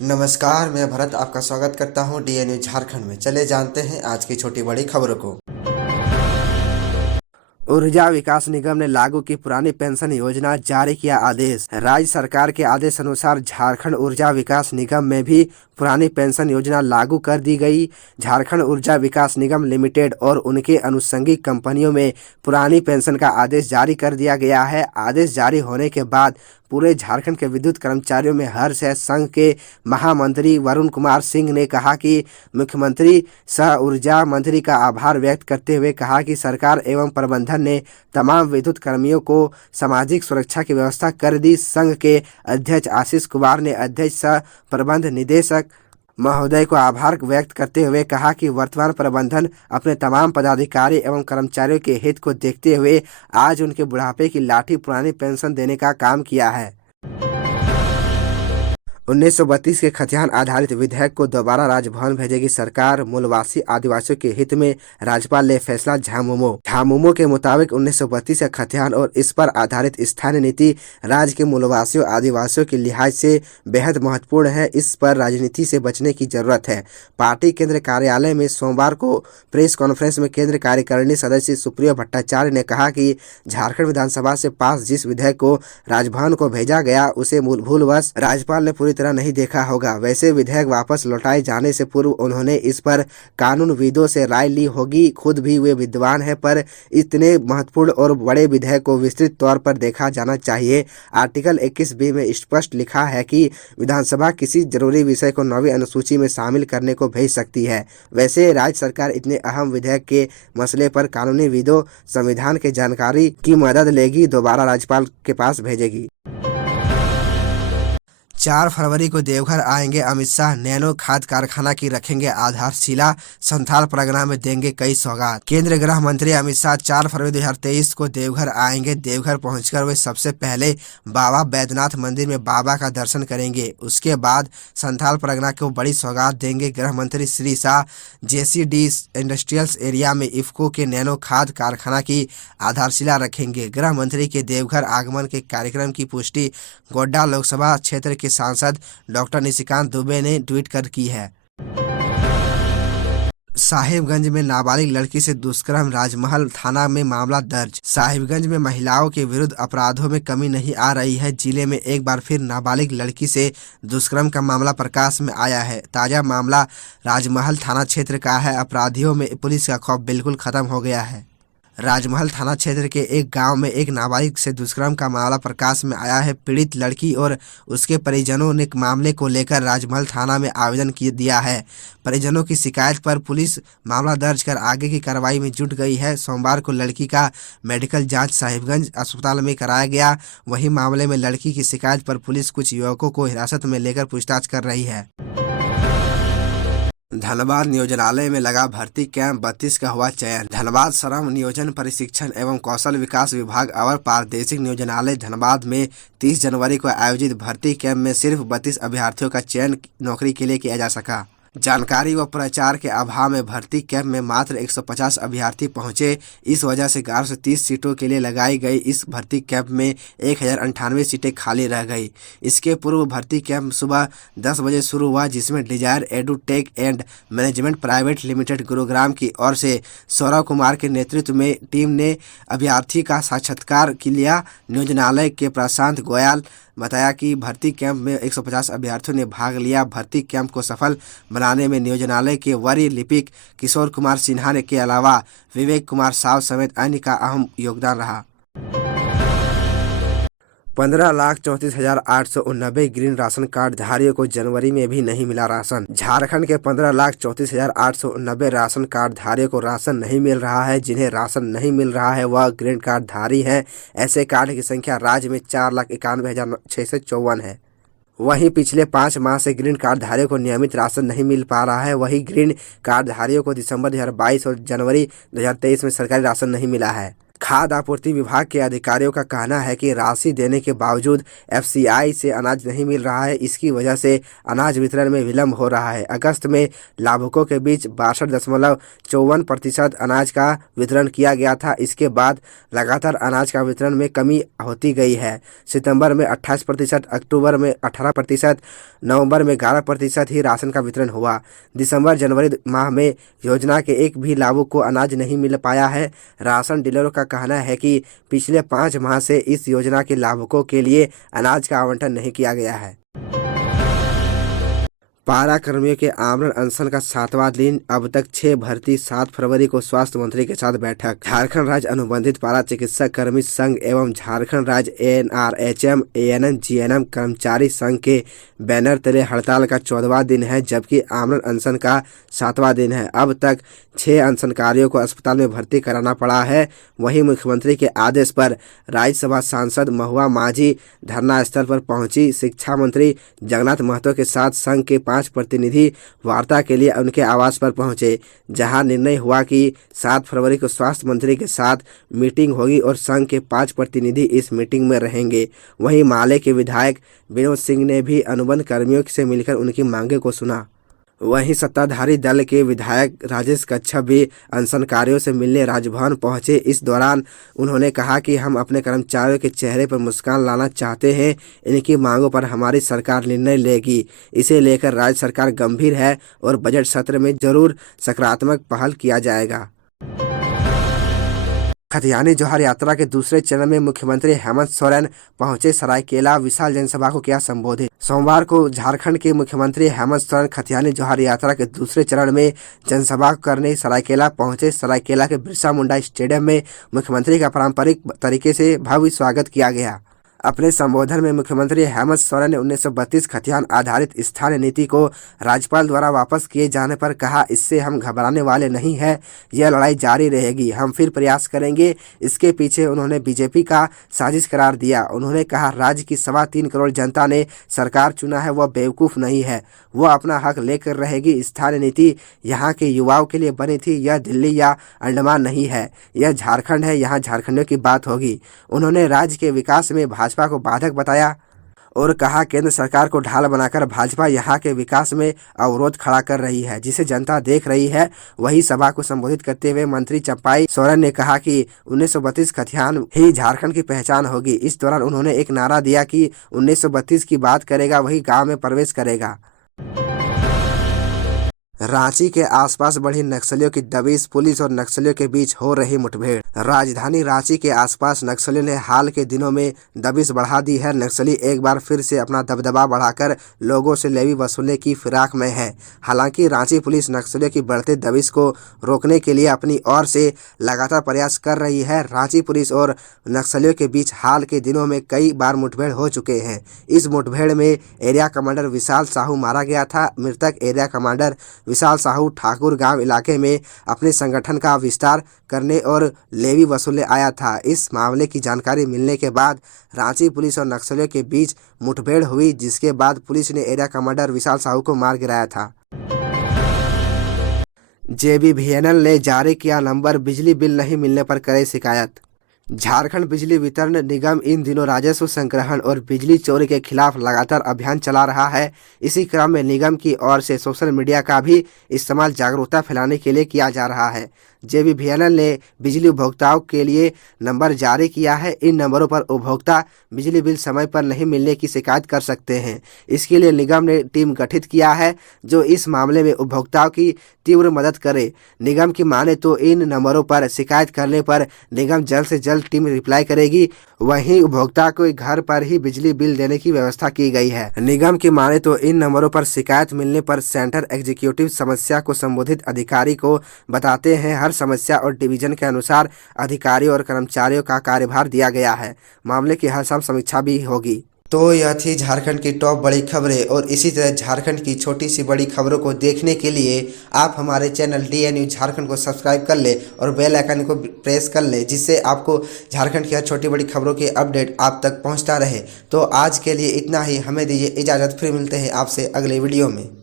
नमस्कार, मैं भरत आपका स्वागत करता हूं डीएनयू झारखंड में। चले जानते हैं आज की छोटी बड़ी खबरों को। ऊर्जा विकास निगम ने लागू की पुरानी पेंशन योजना, जारी किया आदेश। राज्य सरकार के आदेश अनुसार झारखंड ऊर्जा विकास निगम में भी पुरानी पेंशन योजना लागू कर दी गई। झारखंड ऊर्जा विकास निगम लिमिटेड और उनके अनुषंगी कंपनियों में पुरानी पेंशन का आदेश जारी कर दिया गया है। आदेश जारी होने के बाद पूरे झारखंड के विद्युत कर्मचारियों में हर्ष है। संघ के महामंत्री वरुण कुमार सिंह ने कहा कि मुख्यमंत्री सह ऊर्जा मंत्री का आभार व्यक्त करते हुए कहा कि सरकार एवं प्रबंधन ने तमाम विद्युत कर्मियों को सामाजिक सुरक्षा की व्यवस्था कर दी। संघ के अध्यक्ष आशीष कुमार ने अध्यक्ष सह प्रबंध निदेशक महोदय को आभार व्यक्त करते हुए कहा कि वर्तमान प्रबंधन अपने तमाम पदाधिकारी एवं कर्मचारियों के हित को देखते हुए आज उनके बुढ़ापे की लाठी पुरानी पेंशन देने का काम किया है। 1932 के खतियान आधारित विधेयक को दोबारा राजभवन भेजेगी सरकार। मूलवासी आदिवासियों के हित में राज्यपाल ने फैसला। झामुमो के मुताबिक 1932 का खतियान और इस पर आधारित स्थानीय नीति राज्य के मूलवासियों आदिवासियों के लिहाज से बेहद महत्वपूर्ण है। इस पर राजनीति से बचने की जरूरत है। पार्टी केंद्र कार्यालय में सोमवार को प्रेस कॉन्फ्रेंस में केंद्र कार्यकारिणी सदस्य सुप्रियो भट्टाचार्य ने कहा कि झारखंड विधानसभा से पास जिस विधेयक को राजभवन को भेजा गया उसे भूलवश राज्यपाल ने पूरी तरह नहीं देखा होगा। वैसे विधेयक वापस लौटाए जाने से पूर्व उन्होंने इस पर कानूनविदों से राय ली होगी। खुद भी वे विद्वान हैं, पर इतने महत्वपूर्ण और बड़े विधेयक को विस्तृत तौर पर देखा जाना चाहिए। आर्टिकल 21B में स्पष्ट लिखा है कि विधानसभा किसी जरूरी विषय को 9वीं अनुसूची में शामिल करने को भेज सकती है। वैसे राज्य सरकार इतने अहम विधेयक के मसले पर कानूनी विदों संविधान के जानकारी की मदद लेगी, दोबारा राज्यपाल के पास भेजेगी। 4 फरवरी को देवघर आएंगे अमित शाह। नैनो खाद कारखाना की रखेंगे आधारशिला। संथाल परगना में देंगे कई सौगात। केंद्रीय गृह मंत्री अमित शाह 4 फरवरी 2023 को देवघर आएंगे। देवघर पहुंचकर वे सबसे पहले बाबा बैद्यनाथ मंदिर में बाबा का दर्शन करेंगे। उसके बाद संथाल परगना को बड़ी सौगात देंगे। गृह मंत्री Shri Shah JCD industrial area में इफ्को के नैनो खाद कारखाना की आधारशिला रखेंगे। गृह मंत्री के देवघर आगमन के कार्यक्रम की पुष्टि गोड्डा लोकसभा क्षेत्र के सांसद डॉक्टर निशिकांत दुबे ने ट्वीट कर की है। साहिबगंज में नाबालिग लड़की से दुष्कर्म, राजमहल थाना में मामला दर्ज। साहिबगंज में महिलाओं के विरुद्ध अपराधों में कमी नहीं आ रही है। जिले में एक बार फिर नाबालिग लड़की से दुष्कर्म का मामला प्रकाश में आया है। ताजा मामला राजमहल थाना क्षेत्र का है। अपराधियों में पुलिस का खौफ बिल्कुल खत्म हो गया है। राजमहल थाना क्षेत्र के एक गांव में एक नाबालिग से दुष्कर्म का मामला प्रकाश में आया है। पीड़ित लड़की और उसके परिजनों ने मामले को लेकर राजमहल थाना में आवेदन दिया है। परिजनों की शिकायत पर पुलिस मामला दर्ज कर आगे की कार्रवाई में जुट गई है। सोमवार को लड़की का मेडिकल जांच साहिबगंज अस्पताल में कराया गया। वहीं मामले में लड़की की शिकायत पर पुलिस कुछ युवकों को हिरासत में लेकर पूछताछ कर रही है। धनबाद नियोजनालय में लगा भर्ती कैंप, 32 का हुआ चयन। धनबाद श्रम नियोजन प्रशिक्षण एवं कौशल विकास विभाग अवर प्रादेशिक नियोजनालय धनबाद में 30 जनवरी को आयोजित भर्ती कैंप में सिर्फ 32 अभ्यर्थियों का चयन नौकरी के लिए किया जा सका। जानकारी व प्रचार के अभाव में भर्ती कैंप में मात्र 150 अभ्यर्थी पहुंचे। इस वजह से 1130 सीटों के लिए लगाई गई इस भर्ती कैंप में 1098 सीटें खाली रह गई। इसके पूर्व भर्ती कैंप सुबह 10 बजे शुरू हुआ, जिसमें Desire Edutech and Management Private Limited Gurugram की ओर से सौरव कुमार के नेतृत्व में टीम ने अभ्यर्थी का साक्षात्कार लिया। नियोजनालय के प्रशांत गोयल बताया कि भर्ती कैंप में 150 अभ्यर्थियों ने भाग लिया। भर्ती कैंप को सफल बनाने में नियोजनालय के वरीय लिपिक किशोर कुमार सिन्हा के अलावा विवेक कुमार साव समेत अन्य का अहम योगदान रहा। 15,34,889 ग्रीन राशन कार्ड धारियों को जनवरी में भी नहीं मिला राशन। झारखंड के 15,34,889 राशन कार्ड धारियों को राशन नहीं मिल रहा है। जिन्हें राशन नहीं मिल रहा है वह ग्रीन कार्ड धारी हैं। ऐसे कार्ड की संख्या राज्य में 4,91,654 है। वहीं पिछले 5 माह से ग्रीन कार्ड धारियों को नियमित राशन नहीं मिल पा रहा है। वहीं ग्रीन कार्ड धारियों को दिसंबर 2022 और जनवरी 2023 में सरकारी राशन नहीं मिला है। खाद्य आपूर्ति विभाग के अधिकारियों का कहना है कि राशि देने के बावजूद एफसीआई से अनाज नहीं मिल रहा है। इसकी वजह से अनाज वितरण में विलंब हो रहा है। अगस्त में लाभुकों के बीच 62.54% अनाज का वितरण किया गया था। इसके बाद लगातार अनाज का वितरण में कमी होती गई है। सितंबर में 28%, अक्टूबर में 18%, नवंबर में 11% ही राशन का वितरण हुआ। दिसंबर जनवरी माह में योजना के एक भी लाभुक को अनाज नहीं मिल पाया है। राशन डीलरों का कहना है कि पिछले 5 माह से इस योजना के लाभुकों के लिए अनाज का आवंटन नहीं किया गया है। पारा कर्मियों के आमरण अनशन का 7वां दिन। अब तक 6 भर्ती। 7 फरवरी को स्वास्थ्य मंत्री के साथ बैठक। झारखंड राज्य अनुबंधित पारा चिकित्सक कर्मी संघ एवं झारखंड राज्य एनआरएचएम एएनएम जीएनएम कर्मचारी संघ के बैनर तले हड़ताल का 14वां दिन है, जबकि आमरण अनशन का 7वां दिन है। अब तक 6 अनशनकारियों को अस्पताल में भर्ती कराना पड़ा है। वहीं मुख्यमंत्री के आदेश पर राज्यसभा सांसद महुआ माझी धरना स्थल पर पहुंची। शिक्षा मंत्री जगन्नाथ महतो के साथ संघ के 5 प्रतिनिधि वार्ता के लिए उनके आवास पर पहुंचे, जहां निर्णय हुआ कि 7 फरवरी को स्वास्थ्य मंत्री के साथ मीटिंग होगी और संघ के 5 प्रतिनिधि इस मीटिंग में रहेंगे। वहीं माले के विधायक विनोद सिंह ने भी अनुबंध कर्मियों से मिलकर उनकी मांगे को सुना। वहीं सत्ताधारी दल के विधायक राजेश कच्छप भी अनशनकारियों से मिलने राजभवन पहुंचे। इस दौरान उन्होंने कहा कि हम अपने कर्मचारियों के चेहरे पर मुस्कान लाना चाहते हैं। इनकी मांगों पर हमारी सरकार निर्णय लेगी। इसे लेकर राज्य सरकार गंभीर है और बजट सत्र में जरूर सकारात्मक पहल किया जाएगा। खतियानी जोहार यात्रा के दूसरे चरण में मुख्यमंत्री हेमंत सोरेन पहुंचे सरायकेला। विशाल जनसभा को किया संबोधित। सोमवार को झारखंड के मुख्यमंत्री हेमंत सोरेन खतियानी जोहार यात्रा के दूसरे चरण में जनसभा करने सरायकेला पहुंचे। सरायकेला के बिरसा मुंडा स्टेडियम में मुख्यमंत्री का पारंपरिक तरीके से भव्य स्वागत किया गया। अपने संबोधन में मुख्यमंत्री हेमंत सोरेन ने 1932 खतियान आधारित स्थानीय नीति को राज्यपाल द्वारा वापस किए जाने पर कहा, इससे हम घबराने वाले नहीं हैं। यह लड़ाई जारी रहेगी, हम फिर प्रयास करेंगे। इसके पीछे उन्होंने बीजेपी का साजिश करार दिया। उन्होंने कहा, राज्य की 3.25 करोड़ जनता ने सरकार चुना है, वह बेवकूफ़ नहीं है, वह अपना हक लेकर रहेगी। स्थानीय नीति यहाँ के युवाओं के लिए बनी थी। यह दिल्ली या अंडमान नहीं है, यह झारखंड है, यहाँ झारखंडियों की बात होगी। उन्होंने राज्य के विकास में भाजपा को बाधक बताया और कहा, केंद्र सरकार को ढाल बनाकर भाजपा यहाँ के विकास में अवरोध खड़ा कर रही है, जिसे जनता देख रही है। वही सभा को संबोधित करते हुए मंत्री चंपाई सोरेन ने कहा कि 1932 खतियान ही झारखंड की पहचान होगी। इस दौरान उन्होंने एक नारा दिया कि 1932 की बात करेगा वही गाँव में प्रवेश करेगा। रांची के आसपास बढ़ी नक्सलियों की दबिश। पुलिस और नक्सलियों के बीच हो रही मुठभेड़। राजधानी रांची के आसपास नक्सलियों ने हाल के दिनों में दबिश बढ़ा दी है। नक्सली एक बार फिर से अपना दबदबा बढ़ाकर लोगों से लेवी वसूलने की फिराक में है। हालांकि रांची पुलिस नक्सलियों की बढ़ते दबिश को रोकने के लिए अपनी ओर से लगातार प्रयास कर रही है। रांची पुलिस और नक्सलियों के बीच हाल के दिनों में कई बार मुठभेड़ हो चुके हैं। इस मुठभेड़ में एरिया कमांडर विशाल साहू मारा गया था। मृतक एरिया कमांडर विशाल साहू ठाकुर गांव इलाके में अपने संगठन का विस्तार करने और लेवी वसूलने आया था। इस मामले की जानकारी मिलने के बाद रांची पुलिस और नक्सलियों के बीच मुठभेड़ हुई, जिसके बाद पुलिस ने एरिया कमांडर विशाल साहू को मार गिराया था। जेबीवीएनएल ने जारी किया नंबर, बिजली बिल नहीं मिलने पर करे शिकायत। झारखंड बिजली वितरण निगम इन दिनों राजस्व संग्रहण और बिजली चोरी के खिलाफ लगातार अभियान चला रहा है। इसी क्रम में निगम की ओर से सोशल मीडिया का भी इस्तेमाल जागरूकता फैलाने के लिए किया जा रहा है। जेबीवीएनएल ने बिजली उपभोक्ताओं के लिए नंबर जारी किया है। इन नंबरों पर उपभोक्ता बिजली बिल समय पर नहीं मिलने की शिकायत कर सकते हैं। इसके लिए निगम ने टीम गठित किया है जो इस मामले में उपभोक्ताओं की तीव्र मदद करे। निगम की माने तो इन नंबरों पर शिकायत करने पर निगम जल्द से जल्द टीम रिप्लाई करेगी। वहीं उपभोक्ता को घर पर ही बिजली बिल देने की व्यवस्था की गई है। निगम की माने तो इन नंबरों पर शिकायत मिलने पर सेंटर एग्जीक्यूटिव समस्या को संबोधित अधिकारी को बताते हैं। हर समस्या और डिवीजन के अनुसार अधिकारियों और कर्मचारियों का कार्यभार दिया गया है। मामले की हर साल समीक्षा भी होगी। तो यह थी झारखंड की टॉप बड़ी खबरें और इसी तरह झारखंड की छोटी सी बड़ी खबरों को देखने के लिए आप हमारे चैनल DN झारखंड को सब्सक्राइब कर ले और बेल आइकन को प्रेस कर ले, जिससे आपको झारखंड की हर छोटी बड़ी खबरों के अपडेट आप तक पहुंचता रहे। तो आज के लिए इतना ही, हमें दीजिए इजाज़त, फिर मिलते हैं आपसे अगले वीडियो में।